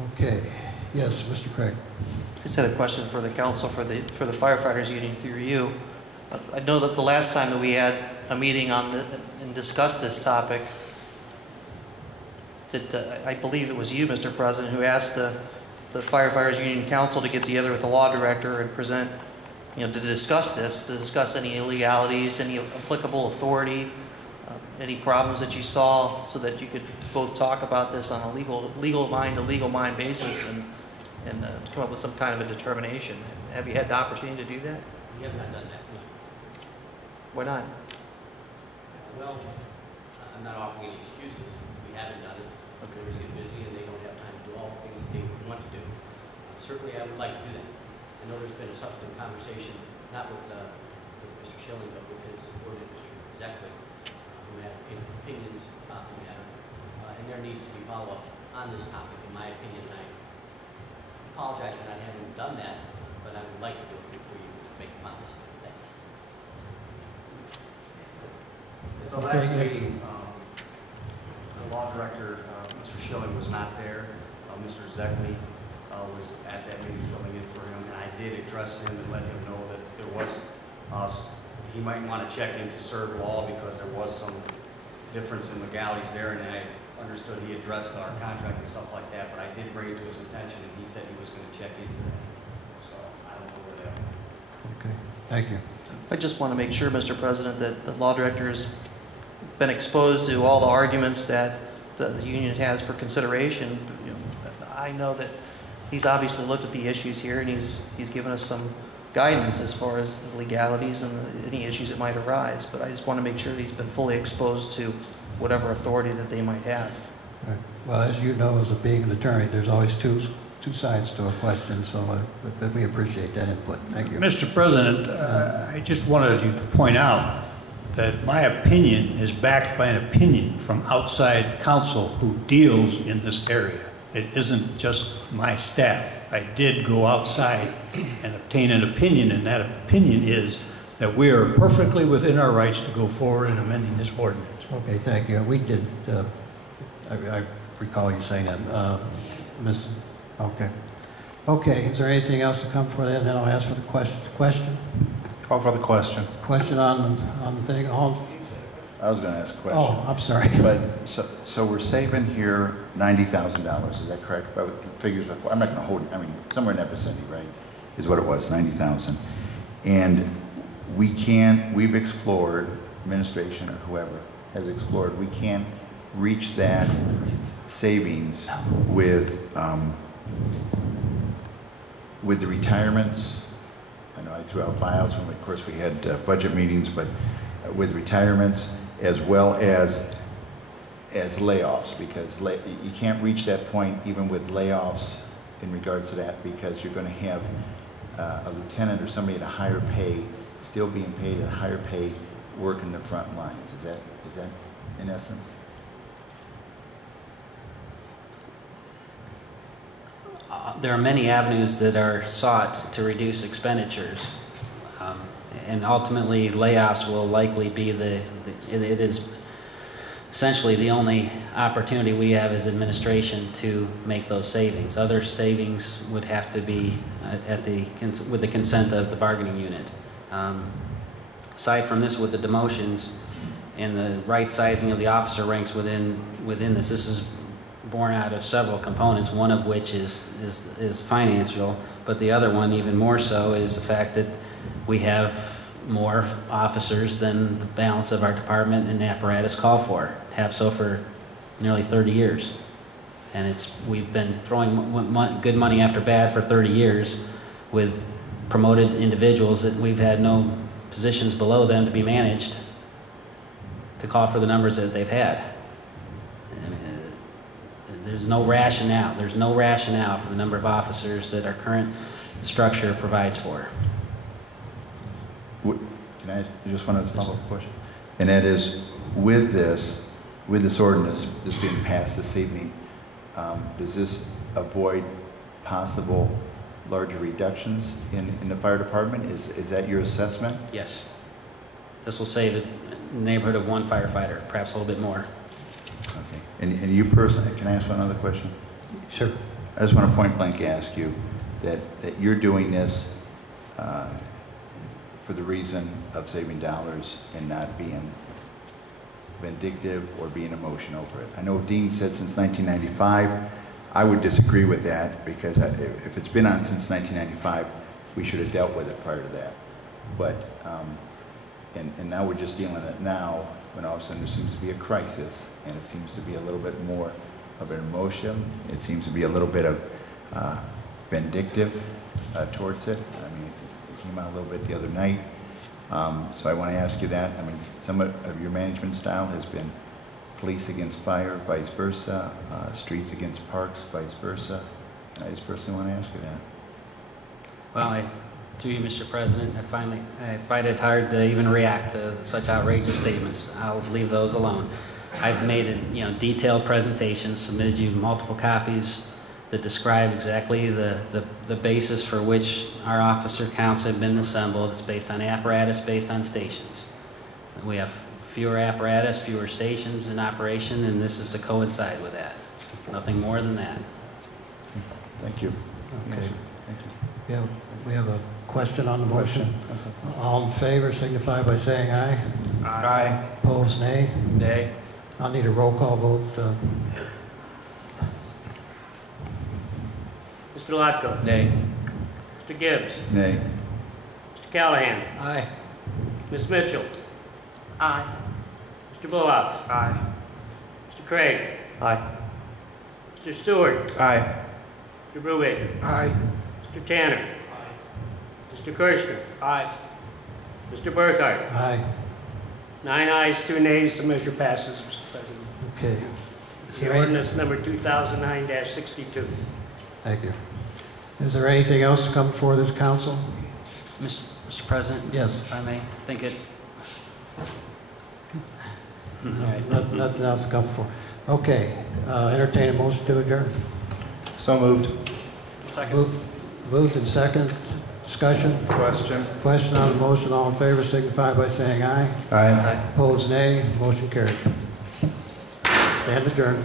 Okay. Yes, Mr. Craig. I just had a question for the council, for the firefighters union through you. I know that the last time that we had a meeting on this and discussed this topic, that I believe it was you, Mr. President, who asked the firefighters union council to get together with the law director and present, to discuss this, to discuss any illegalities, any applicable authority, any problems that you saw, so that you could both talk about this on a legal mind to legal mind basis and come up with some kind of a determination. Have you had the opportunity to do that? We have not done that. No. Why not? Well, I'm not offering any excuses. We haven't done it. Okay. They're get busy and they don't have time to do all the things that they want to do. Certainly, I would like to do that. I know there's been a subsequent conversation, not with Mr. Schilling, but with his subordinate, Mr. Zeckley, who had opinions about the matter. And there needs to be follow-up on this topic, in my opinion. And I apologize for not having done that, but I would like to do it before you make a promise. Thank you. At the last meeting, the law director, Mr. Schilling, was not there. Mr. Zeckley was at that meeting filling in for him, and I did address him and let him know that there was, he might want to check into CERB law because there was some difference in legalities there, and I understood he addressed our contract and stuff like that, but I did bring it to his attention, and he said he was going to check into that. So I don't know where that went. Okay. Thank you. I just want to make sure, Mr. President, that the law director has been exposed to all the arguments that the union has for consideration. I know that he's obviously looked at the issues here, and he's given us some guidance as far as the legalities and any issues that might arise. But I just want to make sure that he's been fully exposed to whatever authority that they might have. Right. Well, as you know, as being an attorney, there's always two sides to a question, so but we appreciate that input. Thank you. Mr. President, I just wanted you to point out that my opinion is backed by an opinion from outside counsel who deals in this area. It isn't just my staff. I did go outside and obtain an opinion, and that opinion is that we are perfectly within our rights to go forward in amending this ordinance. Okay, thank you. We did, I recall you saying that, Mr. Okay. Okay, is there anything else to come for that? Then I'll ask for the question. Call for the question. Question on the thing. I was going to ask a question. Oh, I'm sorry. But so we're saving here $90,000. Is that correct? But figures before. I'm not going to hold. I mean, somewhere in that vicinity, right? Is what it was, 90,000. And we can't. We've explored, administration or whoever has explored. We can't reach that savings with the retirements. I know I threw out buyouts when, of course, we had budget meetings, but with retirements as well as layoffs, because you can't reach that point even with layoffs in regards to that, because you're going to have a lieutenant or somebody at a higher pay still being paid at a higher pay working the front lines. Is that in essence? There are many avenues that are sought to reduce expenditures, and ultimately layoffs will likely be it is essentially the only opportunity we have as administration to make those savings. Other savings would have to be with the consent of the bargaining unit. Aside from this, with the demotions and the right sizing of the officer ranks within this is born out of several components, one of which is financial, but the other one, even more so, is the fact that we have more officers than the balance of our department and apparatus call for, have so for nearly 30 years. And we've been throwing good money after bad for 30 years with promoted individuals that we've had no positions below them to be managed to call for the numbers that they've had. There's no rationale. There's no rationale for the number of officers that our current structure provides for. Can I just want to follow up question? And that is, with this ordinance, this being passed this evening, does this avoid possible larger reductions in the fire department? Is that your assessment? Yes. This will save a neighborhood of one firefighter, perhaps a little bit more. Okay. And you personally, can I ask one other question? Sure. I just want to point blank ask you that you're doing this for the reason of saving dollars and not being vindictive or being emotional over it. I know Dean said since 1995. I would disagree with that because if it's been on since 1995, we should have dealt with it prior to that. But, and now we're just dealing with it now when all of a sudden there seems to be a crisis and it seems to be a little bit more of an emotion. It seems to be a little bit of vindictive towards it. I mean, it came out a little bit the other night. So I want to ask you that. I mean, some of your management style has been police against fire, vice versa, streets against parks, vice versa. And I just personally want to ask you that. Well, to you, Mr. President, I find it hard to even react to such outrageous statements. I'll leave those alone. I've made a detailed presentation, submitted you multiple copies that describe exactly the basis for which our officer counts have been assembled. It's based on apparatus, based on stations. We have fewer apparatus, fewer stations in operation, and this is to coincide with that. Nothing more than that. Thank you. Okay. Thank you. We have a question on the motion. All in favor signify by saying aye. Aye. Opposed, nay. Nay. I'll need a roll call vote. Mr. Lotko. Nay. Mr. Gibbs. Nay. Mr. Callahan. Aye. Ms. Mitchell. Aye. Mr. Bullock. Aye. Mr. Craig. Aye. Mr. Stewart. Aye. Mr. Brubaker. Aye. Mr. Tanner. Mr. Kirschner. Aye. Mr. Burkhardt. Aye. 9 ayes, 2 nays. The measure passes, Mr. President. Okay. Is there The any- ordinance number 2009-62. Thank you. Is there anything else to come before this council? Mr. President? Yes. If I may, I think it... Nothing else to come before. Okay. Entertain a motion to adjourn. So moved. Second. Moved and second. Discussion. Question. Question on the motion. All in favor signify by saying aye. Aye. Opposed, nay. Motion carried. Stand adjourned.